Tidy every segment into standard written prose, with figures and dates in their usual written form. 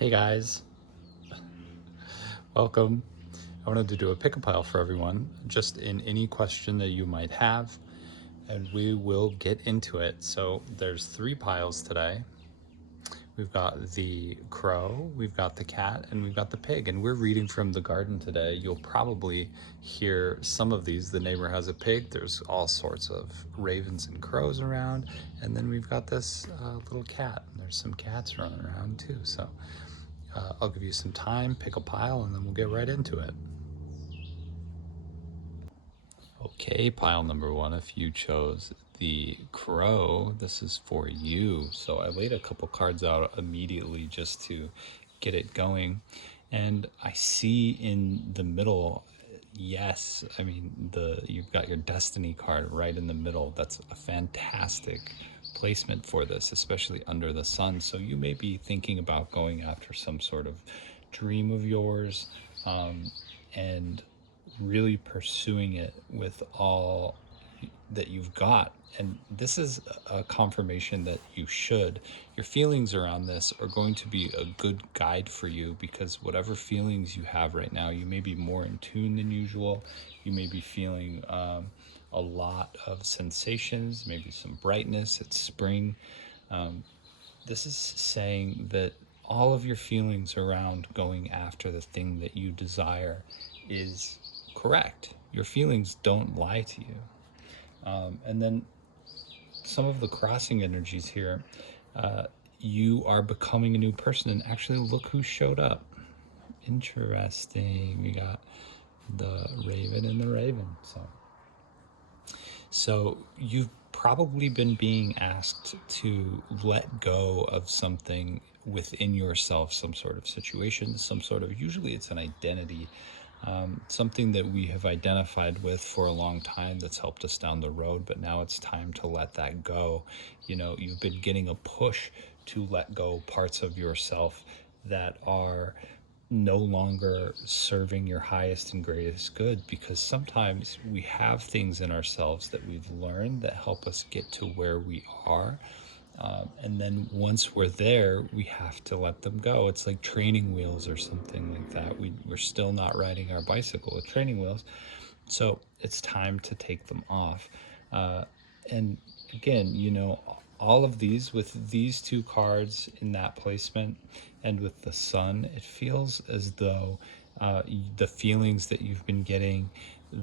Hey guys, welcome. I wanted to do a pick a pile for everyone, just in any question that you might have, and we will get into it. So there's 3 piles today. We've got the crow, we've got the cat, and we've got the pig, and we're reading from the garden today. You'll probably hear some of these. The neighbor has a pig. There's all sorts of ravens and crows around, and then we've got this little cat. There's some cats running around too. So I'll give you some time, pick a pile, and then we'll get right into it. Okay, pile number 1, if you chose the crow, this is for you. So I laid a couple cards out immediately just to get it going. And I see in the middle, yes, I mean, you've got your destiny card right in the middle. That's a fantastic placement for this, especially under the sun. So you may be thinking about going after some sort of dream of yours, and really pursuing it with all that you've got. And this is a confirmation that you should. Your feelings around this are going to be a good guide for you, because whatever feelings you have right now, you may be more in tune than usual. You may be feeling a lot of sensations, maybe some brightness. It's spring. This is saying that all of your feelings around going after the thing that you desire is correct. Your feelings don't lie to you. And then some of the crossing energies here, you are becoming a new person. And actually, look who showed up. Interesting. We got the raven and the raven. So you've probably been being asked to let go of something within yourself, some sort of situation, some sort of, usually it's an identity, something that we have identified with for a long time that's helped us down the road, but now it's time to let that go. You know, you've been getting a push to let go parts of yourself that are no longer serving your highest and greatest good, because sometimes we have things in ourselves that we've learned that help us get to where we are. And then once we're there, we have to let them go. It's like training wheels or something like that. We're still not riding our bicycle with training wheels. So it's time to take them off. And again, you know, all of these, with these 2 cards in that placement and with the sun, it feels as though the feelings that you've been getting,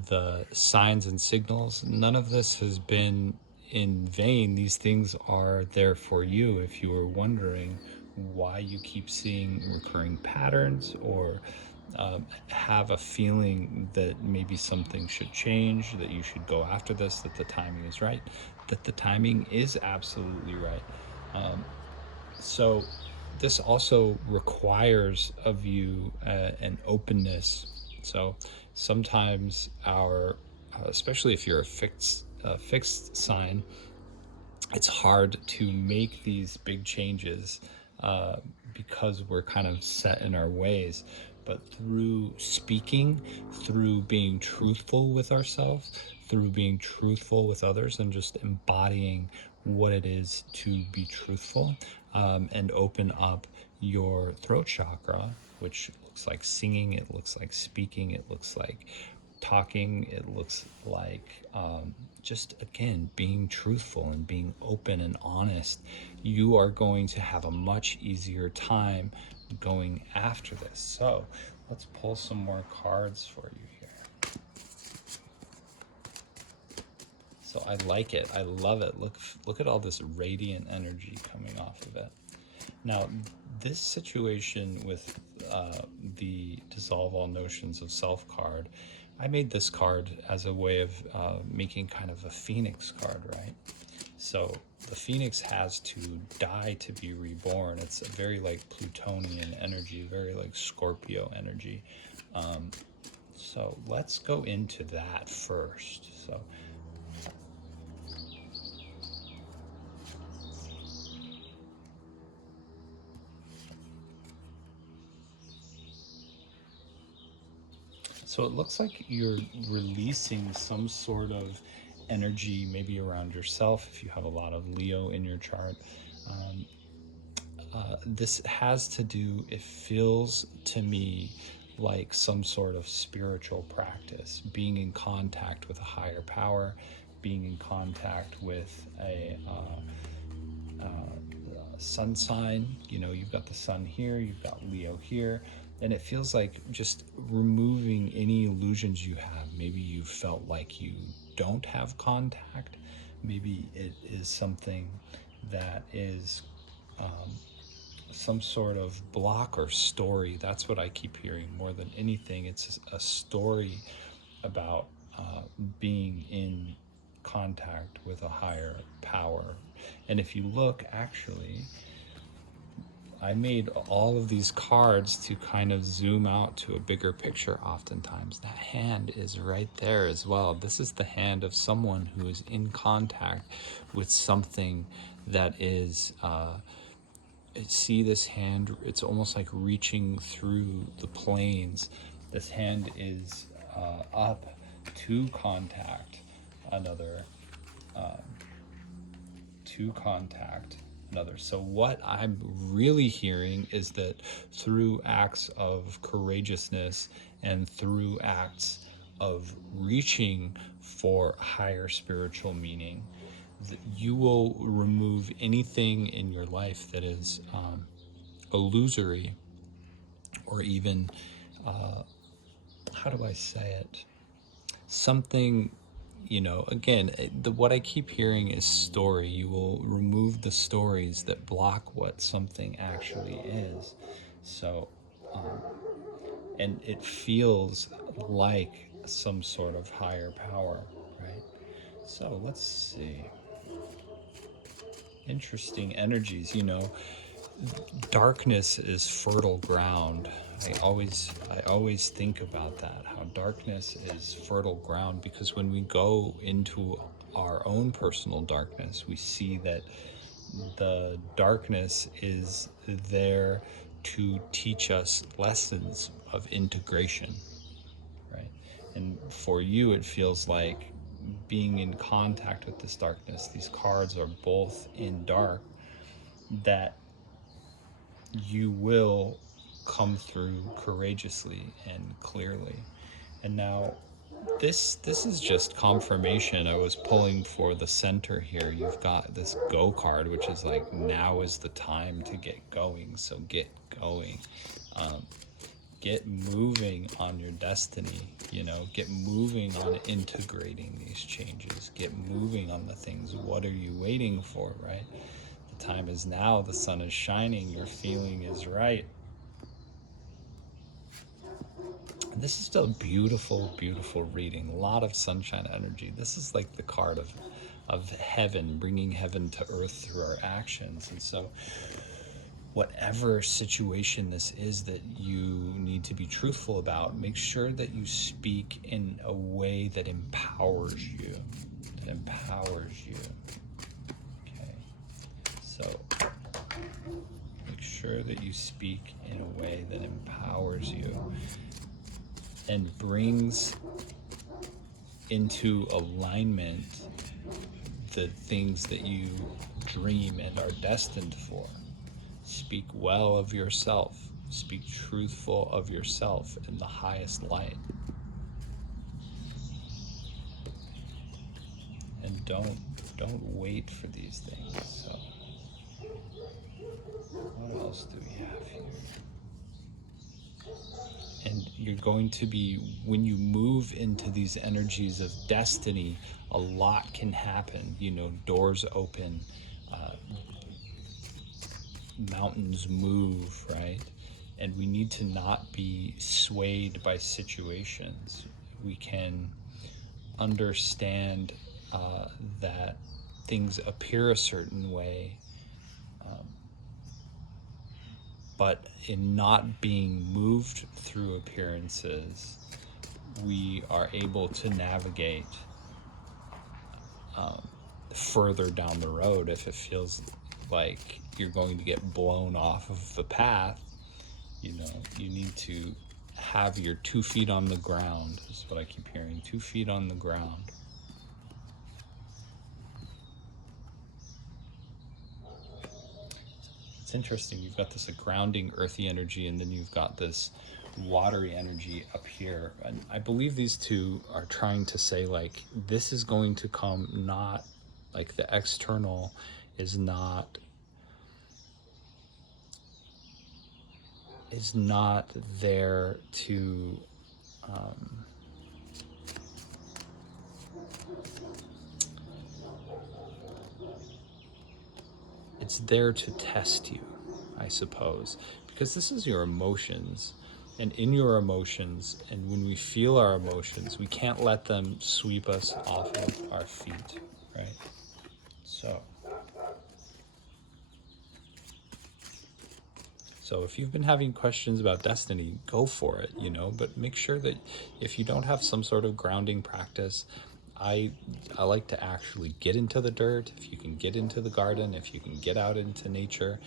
the signs and signals, none of this has been in vain. These things are there for you. If you were wondering why you keep seeing recurring patterns, or have a feeling that maybe something should change, that you should go after this, that the timing is right, that the timing is absolutely right. So this also requires of you an openness. So sometimes especially if you're a fixed sign, it's hard to make these big changes because we're kind of set in our ways. But through speaking, through being truthful with ourselves, through being truthful with others, and just embodying what it is to be truthful, and open up your throat chakra, which looks like singing, it looks like speaking, it looks like talking, it looks like just, again, being truthful and being open and honest. You are going to have a much easier time going after this. So let's pull some more cards for you here. So I like it. I love it. Look at all this radiant energy coming off of it. Now, this situation with the Dissolve All Notions of Self card, I made this card as a way of making kind of a phoenix card, right? So the phoenix has to die to be reborn. It's a very like Plutonian energy, very like Scorpio energy. So let's go into that first. So it looks like you're releasing some sort of energy, maybe around yourself, if you have a lot of Leo in your chart. this has to do, it feels to me like some sort of spiritual practice, being in contact with a higher power, being in contact with a sun sign. You know, you've got the sun here, you've got Leo here, and it feels like just removing any illusions you have. Maybe you felt like you don't have contact. Maybe it is something that is some sort of block or story. That's what I keep hearing more than anything. It's a story about being in contact with a higher power. And if you look, actually, I made all of these cards to kind of zoom out to a bigger picture oftentimes. That hand is right there as well. This is the hand of someone who is in contact with something that is see this hand, it's almost like reaching through the planes. This hand is up to contact another, so what I'm really hearing is that through acts of courageousness and through acts of reaching for higher spiritual meaning, you will remove anything in your life that is illusory, or even, how do I say it? Something, you know, again, what I keep hearing is story. You will remove the stories that block what something actually is. So, and it feels like some sort of higher power, right? So let's see. Interesting energies, you know. Darkness is fertile ground. I always think about that, how darkness is fertile ground, because when we go into our own personal darkness, we see that the darkness is there to teach us lessons of integration, right? And for you, it feels like being in contact with this darkness, these cards are both in dark, that you will come through courageously and clearly. And now this is just confirmation. I was pulling for the center here. You've got this go card, which is like, now is the time to get going. So get going. Get moving on your destiny, you know, get moving on integrating these changes, get moving on the things. What are you waiting for, right? The time is now, the sun is shining, your feeling is right. And this is still a beautiful, beautiful reading. A lot of sunshine energy. This is like the card of heaven, bringing heaven to earth through our actions. And so whatever situation this is that you need to be truthful about, make sure that you speak in a way that empowers you. Okay. So make sure that you speak in a way that empowers you and brings into alignment the things that you dream and are destined for. Speak well of yourself. Speak truthful of yourself in the highest light. And don't wait for these things. So what else do we have here? And you're going to be, when you move into these energies of destiny, a lot can happen. You know, doors open, mountains move, right? And we need to not be swayed by situations. We can understand that things appear a certain way, but in not being moved through appearances, we are able to navigate further down the road. If it feels like you're going to get blown off of the path, you know, you need to have your 2 feet on the ground, is what I keep hearing. 2 feet on the ground. It's interesting. You've got this grounding, earthy energy, and then you've got this watery energy up here. And I believe these two are trying to say, like, this is going to come, not like the external is not there to it's there to test you, I suppose, because this is your emotions. And in your emotions, and when we feel our emotions, we can't let them sweep us off of our feet, right? So if you've been having questions about destiny, go for it, but make sure that if you don't have some sort of grounding practice, I like to actually get into the dirt. If you can get into the garden, if you can get out into nature,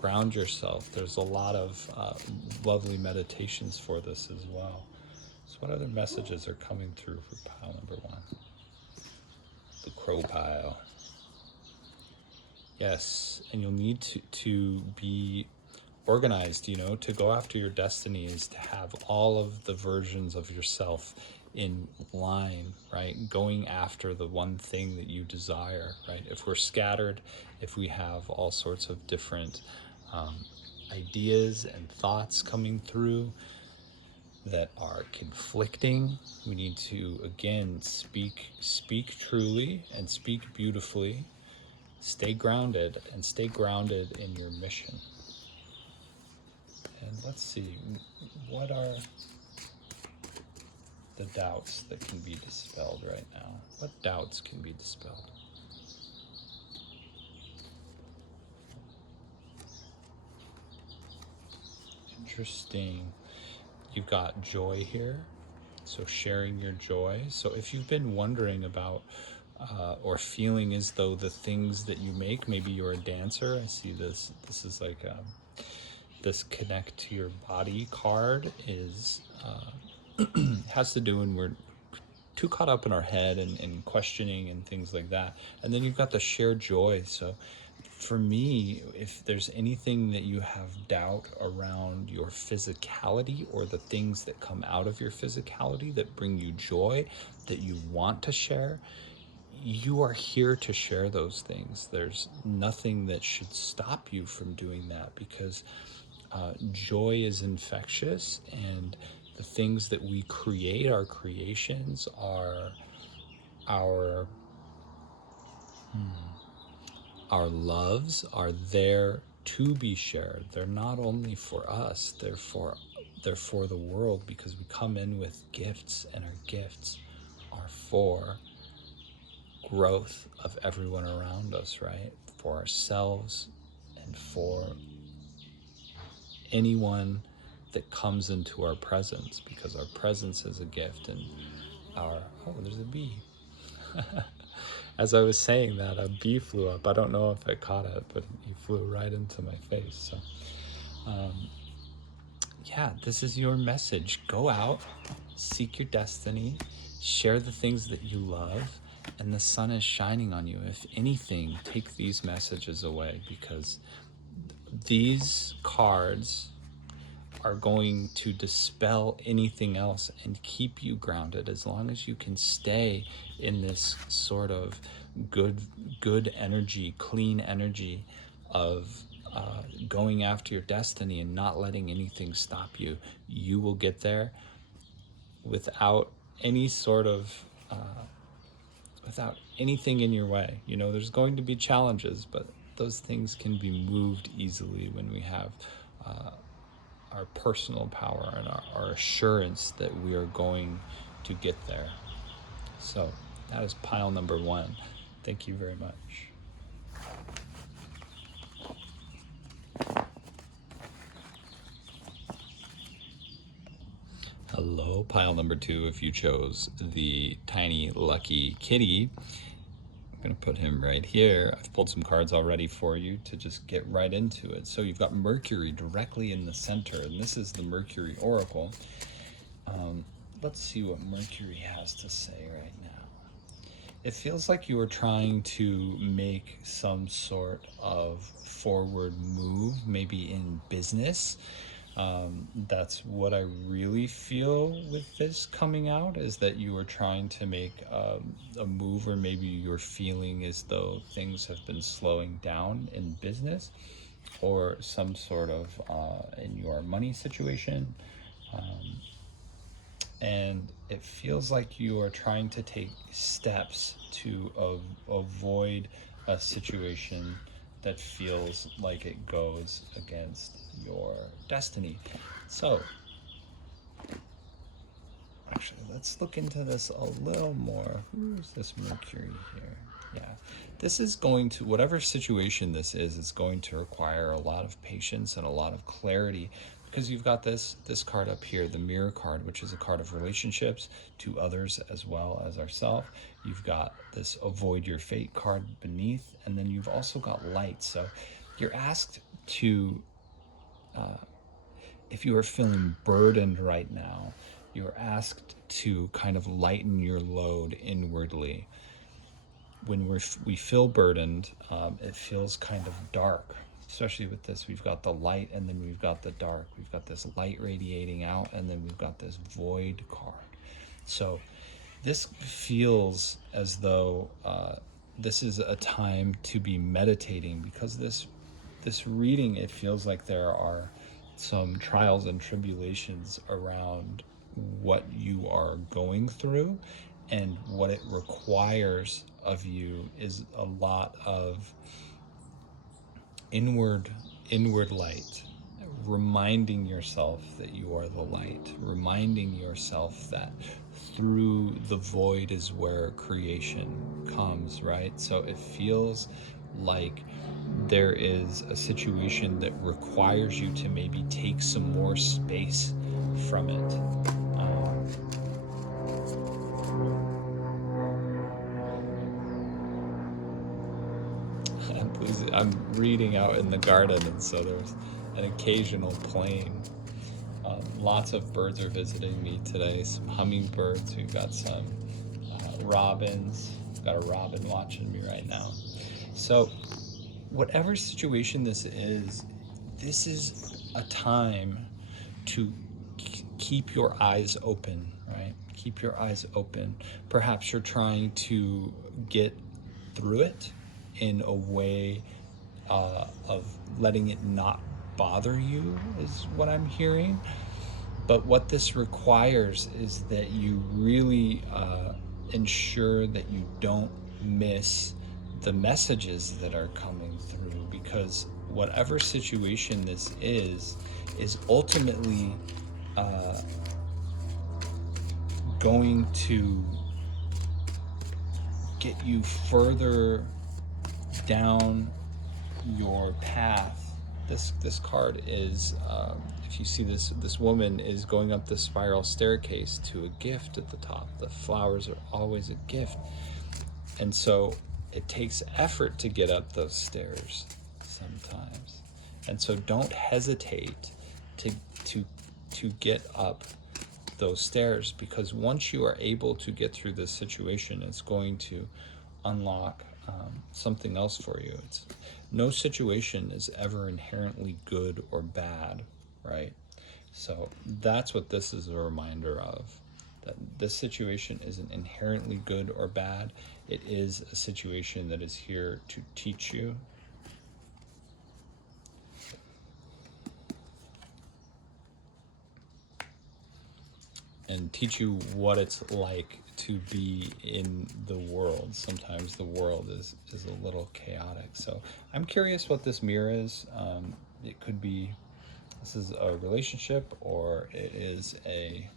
ground yourself. There's a lot of lovely meditations for this as well. So what other messages are coming through for pile number 1? The crow pile. Yes, and you'll need to be organized, to go after your destiny is to have all of the versions of yourself in line, right? Going after the one thing that you desire, right? If we're scattered, if we have all sorts of different ideas and thoughts coming through that are conflicting, we need to, again, speak truly and speak beautifully. Stay grounded and stay grounded in your mission. And let's see, what are the doubts that can be dispelled right now? What doubts can be dispelled? Interesting. You've got joy here, so sharing your joy. So if you've been wondering about or feeling as though the things that you make, maybe you're a dancer. I see this is like this connect to your body card is has to do when we're too caught up in our head and questioning and things like that. And then you've got the shared joy. So for me, if there's anything that you have doubt around your physicality or the things that come out of your physicality that bring you joy, that you want to share, you are here to share those things. There's nothing that should stop you from doing that, because joy is infectious, and the things that we create, our creations, are our loves are there to be shared. They're not only for us, they're for the world, because we come in with gifts, and our gifts are for growth of everyone around us, right? For ourselves and for anyone that comes into our presence, because our presence is a gift. And there's a bee. As I was saying that, a bee flew up. I don't know if I caught it, but he flew right into my face. So this is your message. Go out, seek your destiny, share the things that you love, and the sun is shining on you. If anything, take these messages away, because these cards are going to dispel anything else and keep you grounded. As long as you can stay in this sort of good energy, clean energy of going after your destiny and not letting anything stop you, you will get there without any sort of without anything in your way. There's going to be challenges, but those things can be moved easily when we have our personal power and our assurance that we are going to get there. So that is pile number 1. Thank you very much. Hello, pile number 2. If you chose the tiny lucky kitty, I'm going to put him right here. I've pulled some cards already for you to just get right into it. So you've got Mercury directly in the center, and this is the Mercury Oracle. Let's see what Mercury has to say right now. It feels like you are trying to make some sort of forward move, maybe in business. That's what I really feel with this coming out, is that you are trying to make a move, or maybe you're feeling as though things have been slowing down in business, or some sort of in your money situation. And it feels like you are trying to take steps to avoid a situation that feels like it goes against your destiny. So, actually, let's look into this a little more. Who's this Mercury here? Yeah, this is going to, whatever situation this is, it's going to require a lot of patience and a lot of clarity, because you've got this card up here, the Mirror card, which is a card of relationships to others as well as ourselves. You've got this Avoid Your Fate card beneath, and then you've also got Light. So you're asked to, if you are feeling burdened right now, you're asked to kind of lighten your load inwardly. When we feel burdened, it feels kind of dark. Especially with this, we've got the light and then we've got the dark. We've got this light radiating out, and then we've got this void card. So this feels as though this is a time to be meditating, because this reading, it feels like there are some trials and tribulations around what you are going through, and what it requires of you is a lot of inward light, reminding yourself that you are the light, reminding yourself that through the void is where creation comes, right? So it feels like there is a situation that requires you to maybe take some more space from it. I'm reading out in the garden, and so there's an occasional plane. Lots of birds are visiting me today. Some hummingbirds. We've got some robins. I've got a robin watching me right now. So, whatever situation this is a time to keep your eyes open, right? Keep your eyes open. Perhaps you're trying to get through it in a way of letting it not bother you, is what I'm hearing. But what this requires is that you really ensure that you don't miss the messages that are coming through, because whatever situation this is ultimately going to get you further down your path. This card is, if you see this woman is going up this spiral staircase to a gift at the top. The flowers are always a gift, and so it takes effort to get up those stairs sometimes. And so don't hesitate to get up those stairs, because once you are able to get through this situation, it's going to unlock something else for you. No situation is ever inherently good or bad, right? So that's what this is a reminder of, that this situation isn't inherently good or bad. It is a situation that is here to teach you. And teach you what it's like to be in the world. Sometimes the world is a little chaotic. So I'm curious what this mirror is. It could be, this is a relationship, or it is a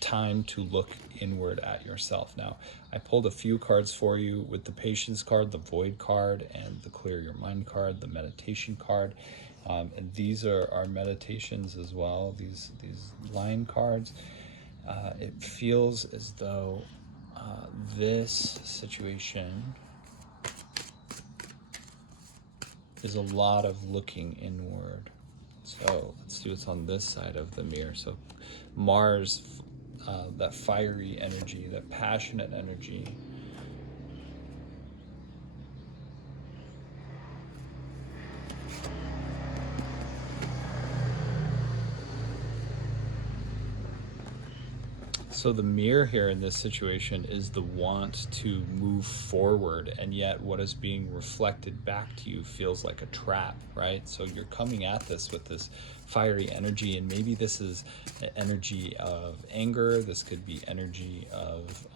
time to look inward at yourself. Now, I pulled a few cards for you with the Patience card, the Void card, and the Clear Your Mind card, the Meditation card. And these are our meditations as well, these line cards. It feels as though this situation is a lot of looking inward. So let's do what's on this side of the mirror. So Mars that fiery energy, that passionate energy. So the mirror here in this situation is the want to move forward, and yet what is being reflected back to you feels like a trap, right? So you're coming at this with this fiery energy, and maybe this is energy of anger. This could be energy of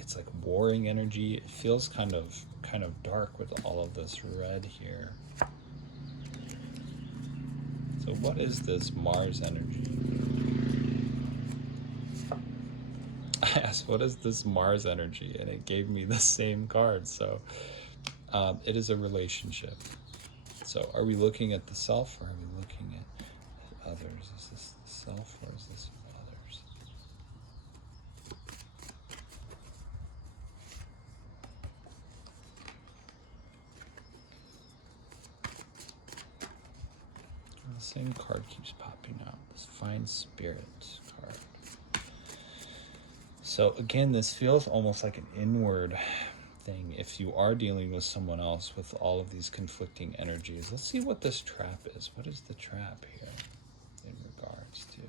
it's like warring energy. It feels kind of dark with all of this red here. So what is this Mars energy? I asked, what is this Mars energy? And it gave me the same card. So it is a relationship. So are we looking at the self, or are we looking at others? Is this the self, or is this others? The same card keeps popping out. This Fine Spirit card. So again, this feels almost like an inward thing. If you are dealing with someone else with all of these conflicting energies, let's see what this trap is. What is the trap here in regards to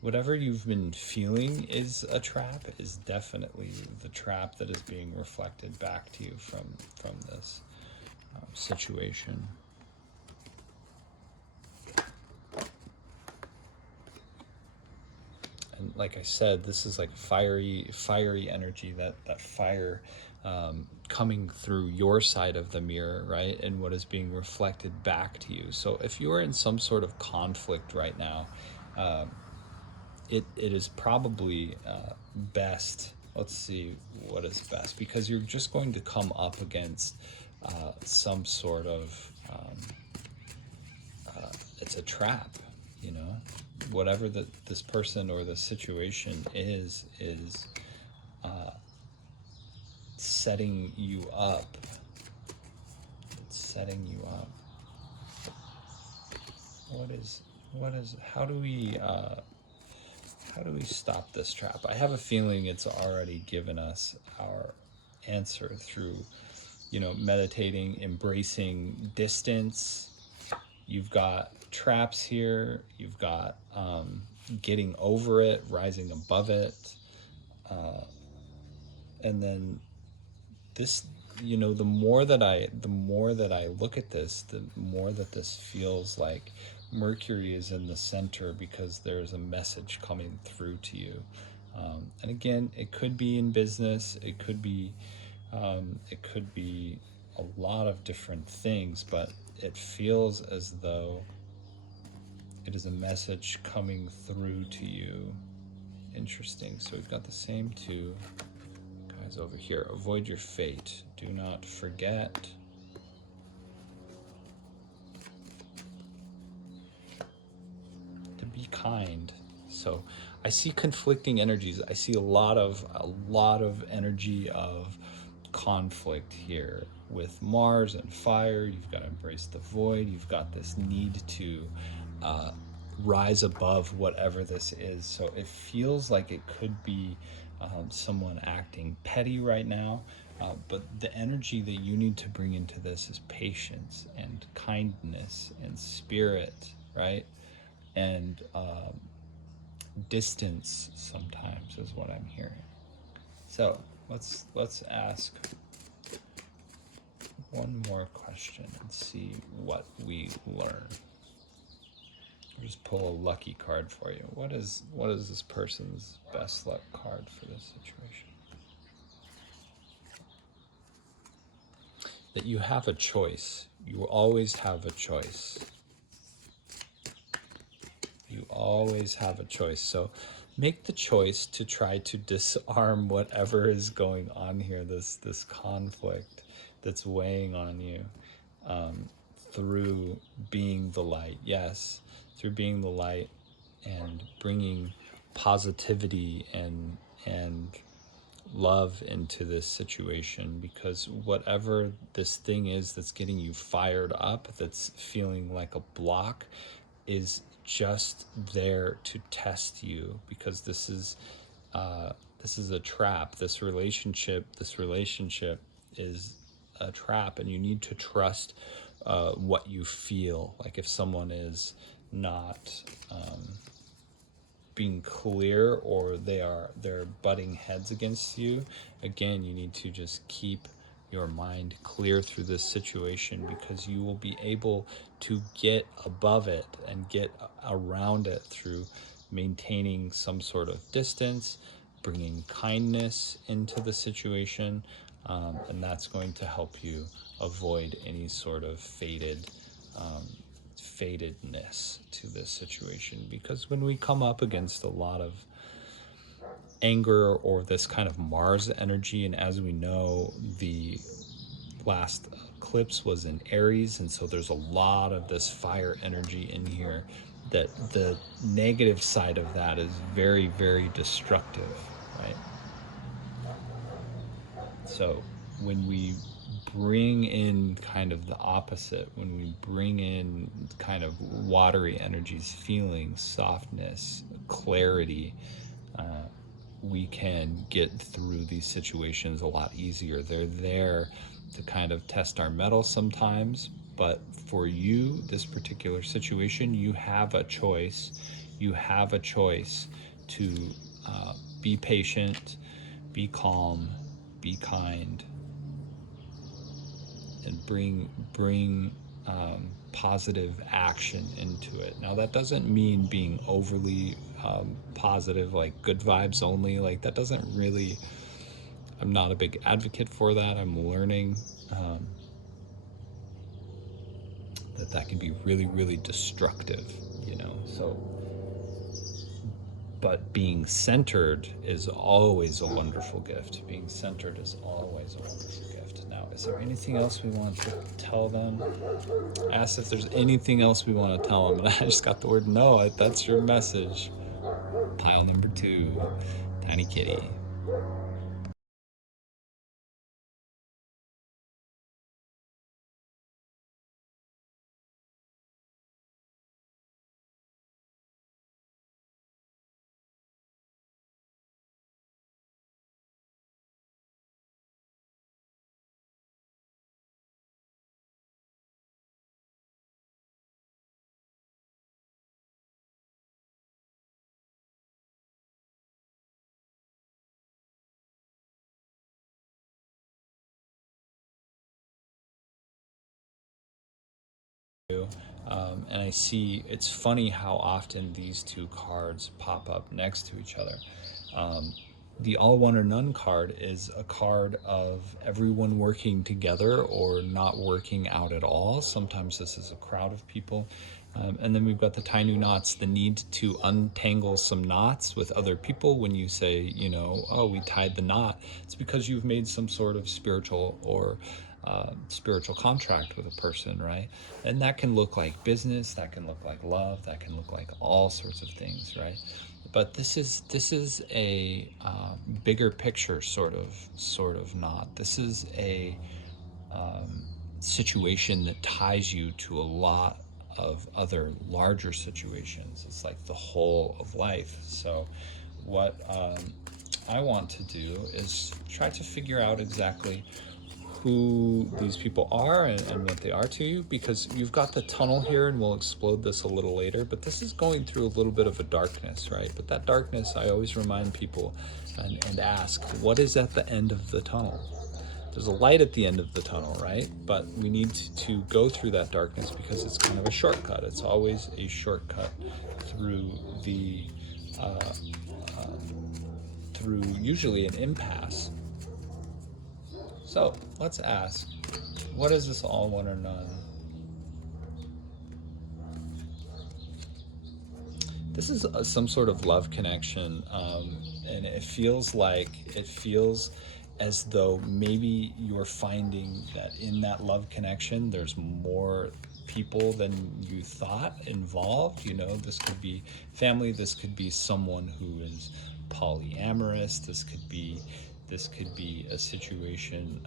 whatever you've been feeling is a trap? Is definitely the trap that is being reflected back to you from this situation. And like I said, this is like fiery energy, that fire coming through your side of the mirror, right? And what is being reflected back to you. So if you're in some sort of conflict right now, it is probably best, let's see what is best, because you're just going to come up against some sort of, it's a trap, you know? Whatever this person or the situation is setting you up. It's setting you up. How do we stop this trap? I have a feeling it's already given us our answer through, meditating, embracing distance. You've got traps here. You've got getting over it, rising above it, and then this. The more that I look at this, the more that this feels like Mercury is in the center, because there's a message coming through to you. And again, it could be in business. It could be a lot of different things, but it feels as though it is a message coming through to you. Interesting. So we've got the same two guys over here. Avoid your fate. Do not forget. To be kind. So I see conflicting energies. I see a lot of energy of conflict here with Mars and fire. You've got to embrace the void. You've got this need to rise above whatever this is. So it feels like it could be someone acting petty right now, but the energy that you need to bring into this is patience and kindness and spirit, right? And distance sometimes is what I'm hearing. So let's ask one more question and see what we learn. I'll just pull a lucky card for you. What is this person's best luck card for this situation? That you have a choice. You always have a choice. You always have a choice. So make the choice to try to disarm whatever is going on here, this conflict that's weighing on you, through being the light. Yes, through being the light and bringing positivity and love into this situation, because whatever this thing is that's getting you fired up, that's feeling like a block, is just there to test you, because this is a trap. This relationship is a trap, and you need to trust what you feel. Like if someone is not being clear, or they're butting heads against you, again, you need to just keep your mind clear through this situation, because you will be able to get above it and get around it through maintaining some sort of distance, bringing kindness into the situation, and that's going to help you avoid any sort of fatedness to this situation. Because when we come up against a lot of anger or this kind of Mars energy, and as we know, the last eclipse was in Aries, and so there's a lot of this fire energy in here, that the negative side of that is very, very destructive, right? So when we bring in kind of the opposite, when we bring in kind of watery energies, feelings, softness, clarity, we can get through these situations a lot easier. They're there to kind of test our mettle sometimes, but for you, this particular situation, you have a choice. You have a choice to be patient, be calm, be kind, and bring positive action into it. Now, that doesn't mean being overly positive, like good vibes only. Like that doesn't really. I'm not a big advocate for that. I'm learning that can be really, really destructive. So, but being centered is always a wonderful gift. Being centered is always a wonderful gift. Now, is there anything else we want to tell them? Ask if there's anything else we want to tell them, and I just got the word no. That's your message. Pile number 2, Tiny Kitty. And I see, it's funny how often these two cards pop up next to each other. The all one or none card is a card of everyone working together or not working out at all. Sometimes this is a crowd of people. And then we've got the tie new knots, the need to untangle some knots with other people. When you say, oh, we tied the knot, it's because you've made some sort of spiritual or spiritual contract with a person, right? And that can look like business, that can look like love, that can look like all sorts of things, right? But this is a bigger picture sort of knot. This is a situation that ties you to a lot of other larger situations. It's like the whole of life. So what I want to do is try to figure out exactly who these people are, and what they are to you, because you've got the tunnel here, and we'll explode this a little later, but this is going through a little bit of a darkness, right? But that darkness, I always remind people and ask, what is at the end of the tunnel? There's a light at the end of the tunnel, right? But we need to go through that darkness, because it's kind of a shortcut. It's always a shortcut through the through usually an impasse. So let's ask, what is this all one or none? This is some sort of love connection, and it feels as though maybe you're finding that in that love connection there's more people than you thought involved. This could be family, this could be someone who is polyamorous, this could be a situation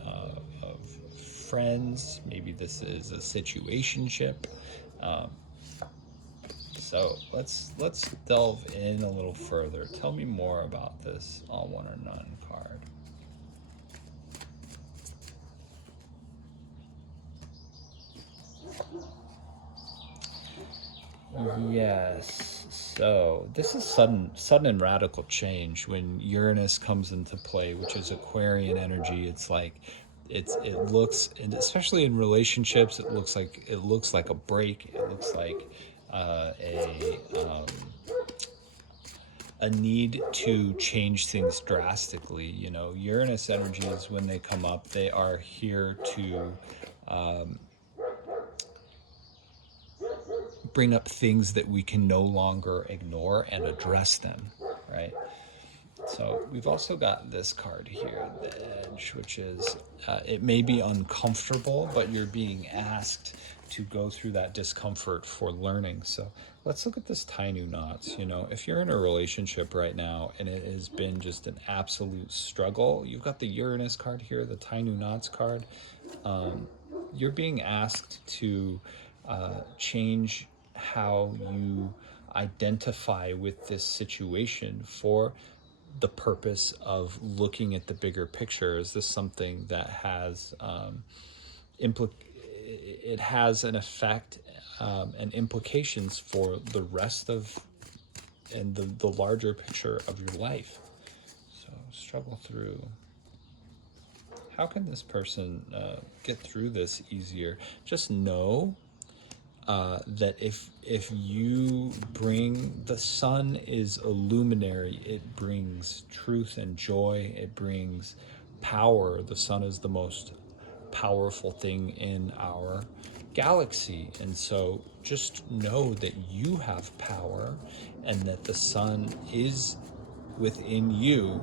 of friends, maybe this is a situationship. So let's delve in a little further. Tell me more about this all one or none card. Yes. So this is sudden and radical change when Uranus comes into play, which is Aquarian energy. It's like it looks, and especially in relationships, it looks like a break. It looks like uh, a um, a need to change things drastically. You know, Uranus energies, when they come up, they are here to bring up things that we can no longer ignore and address them, right? So we've also got this card here, the Edge, which is, it may be uncomfortable, but you're being asked to go through that discomfort for learning. So let's look at this tie new knots. You know, if you're in a relationship right now and it has been just an absolute struggle, you've got the Uranus card here, the tie new knots card. You're being asked to change how you identify with this situation for the purpose of looking at the bigger picture. Is this something that has it has an effect and implications for the rest of and the larger picture of your life? So struggle through. How can this person get through this easier? Just know that if you bring, the sun is a luminary, it brings truth and joy, it brings power. The sun is the most powerful thing in our galaxy, and so just know that you have power and that the sun is within you.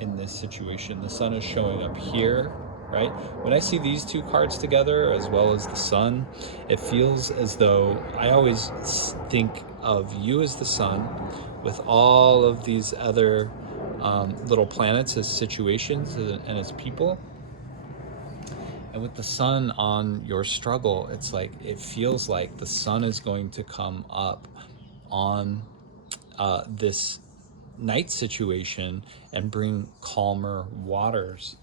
In this situation, the sun is showing up here, right? When I see these two cards together as well as the sun, it feels as though I always think of you as the sun with all of these other little planets as situations and as people. And with the sun on your struggle, it's like, it feels like the sun is going to come up on this night situation and bring calmer waters.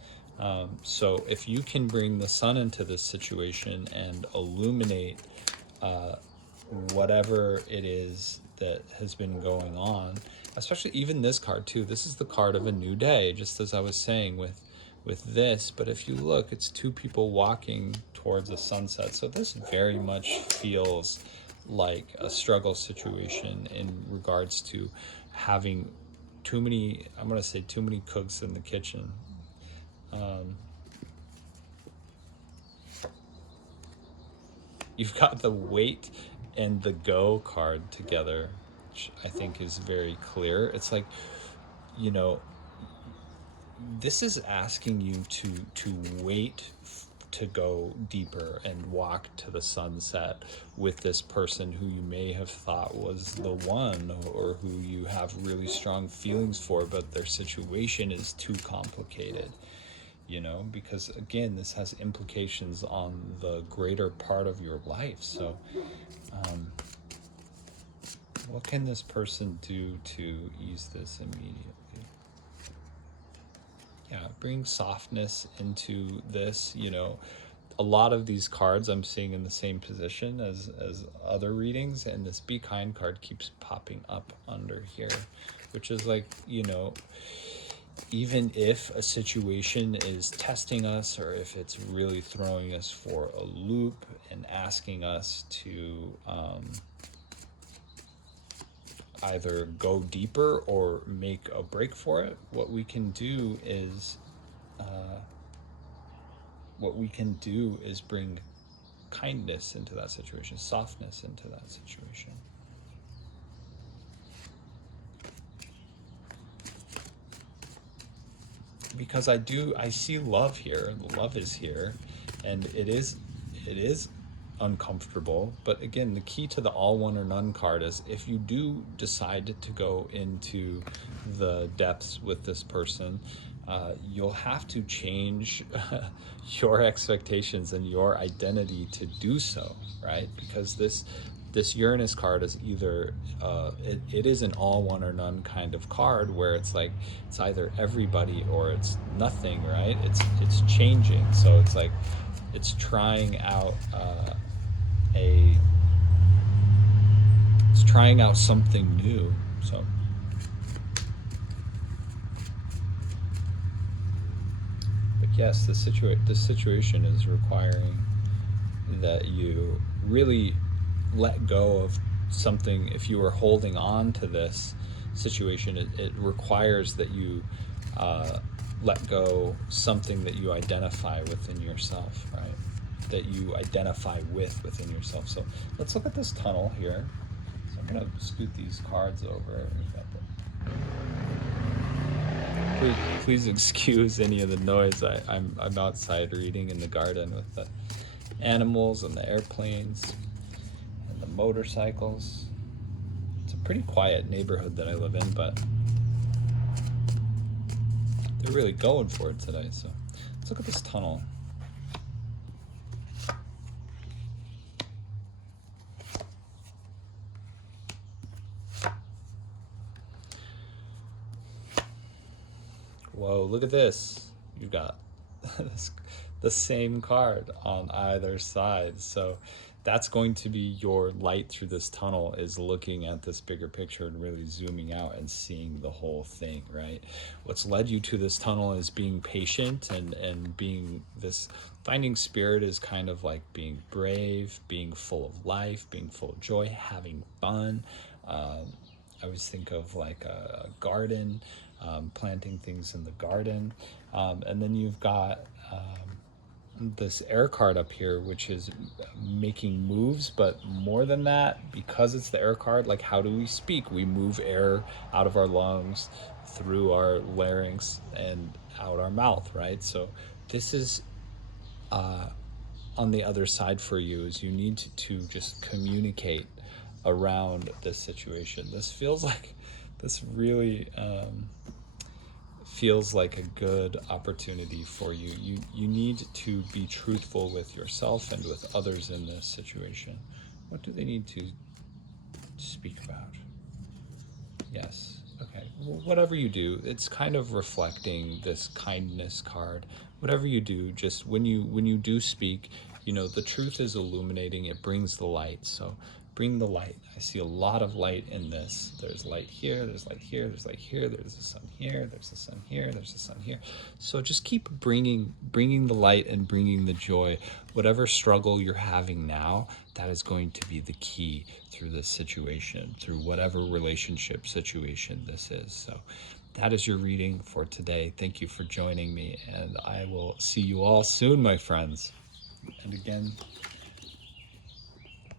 So if you can bring the sun into this situation and illuminate whatever it is that has been going on, especially even this card too. This is the card of a new day, just as I was saying with this. But if you look, it's two people walking towards a sunset. So this very much feels like a struggle situation in regards to having too many, I'm going to say too many cooks in the kitchen. You've got the wait and the go card together, which I think is very clear. It's like, you know, this is asking you to wait to go deeper and walk to the sunset with this person who you may have thought was the one, or who you have really strong feelings for, but their situation is too complicated, you know, because again, this has implications on the greater part of your life. So what can this person do to ease this immediately? Yeah, bring softness into this. You know, a lot of these cards I'm seeing in the same position as other readings, and this Be Kind card keeps popping up under here, which is like, you know, even if a situation is testing us, or if it's really throwing us for a loop and asking us to either go deeper or make a break for it, what we can do is bring kindness into that situation, softness into that situation. Because I see love here. Love is here, and it is uncomfortable. But again, the key to the all one or none card is, if you do decide to go into the depths with this person, you'll have to change your expectations and your identity to do so, right? Because this Uranus card is either it is an all one or none kind of card, where it's like it's either everybody or it's nothing, right? It's changing, so it's like it's trying out it's trying out something new. So but yes, this situation is requiring that you really let go of something. If you are holding on to this situation, it requires that you let go something that you identify within yourself, right? That you identify within yourself. So let's look at this tunnel here. So I'm going to scoot these cards over. Please excuse any of the noise. I'm outside reading in the garden with the animals and the airplanes and the motorcycles. It's a pretty quiet neighborhood that I live in, but they're really going for it today. So let's look at this tunnel. Whoa, look at this. You've got the same card on either side. So that's going to be your light through this tunnel, is looking at this bigger picture and really zooming out and seeing the whole thing, right? What's led you to this tunnel is being patient and being this, finding spirit is kind of like being brave, being full of life, being full of joy, having fun. I always think of like a garden, planting things in the garden. And then you've got this air card up here, which is making moves, but more than that, because it's the air card, like how do we speak? We move air out of our lungs, through our larynx, and out our mouth, right? So this is on the other side for you, is you need to just communicate around this situation. This feels like, this really feels like a good opportunity for you. You need to be truthful with yourself and with others in this situation. What do they need to speak about? Yes. Okay. Well, whatever you do, it's kind of reflecting this kindness card. Whatever you do, just when you do speak, the truth is illuminating. It brings the light. So bring the light. I see a lot of light in this. There's light here, there's light here, there's light here, there's the sun here, there's the sun here, there's the sun here. So just keep bringing the light and bringing the joy. Whatever struggle you're having now, that is going to be the key through this situation, through whatever relationship situation this is. So that is your reading for today. Thank you for joining me, and I will see you all soon, my friends. And again,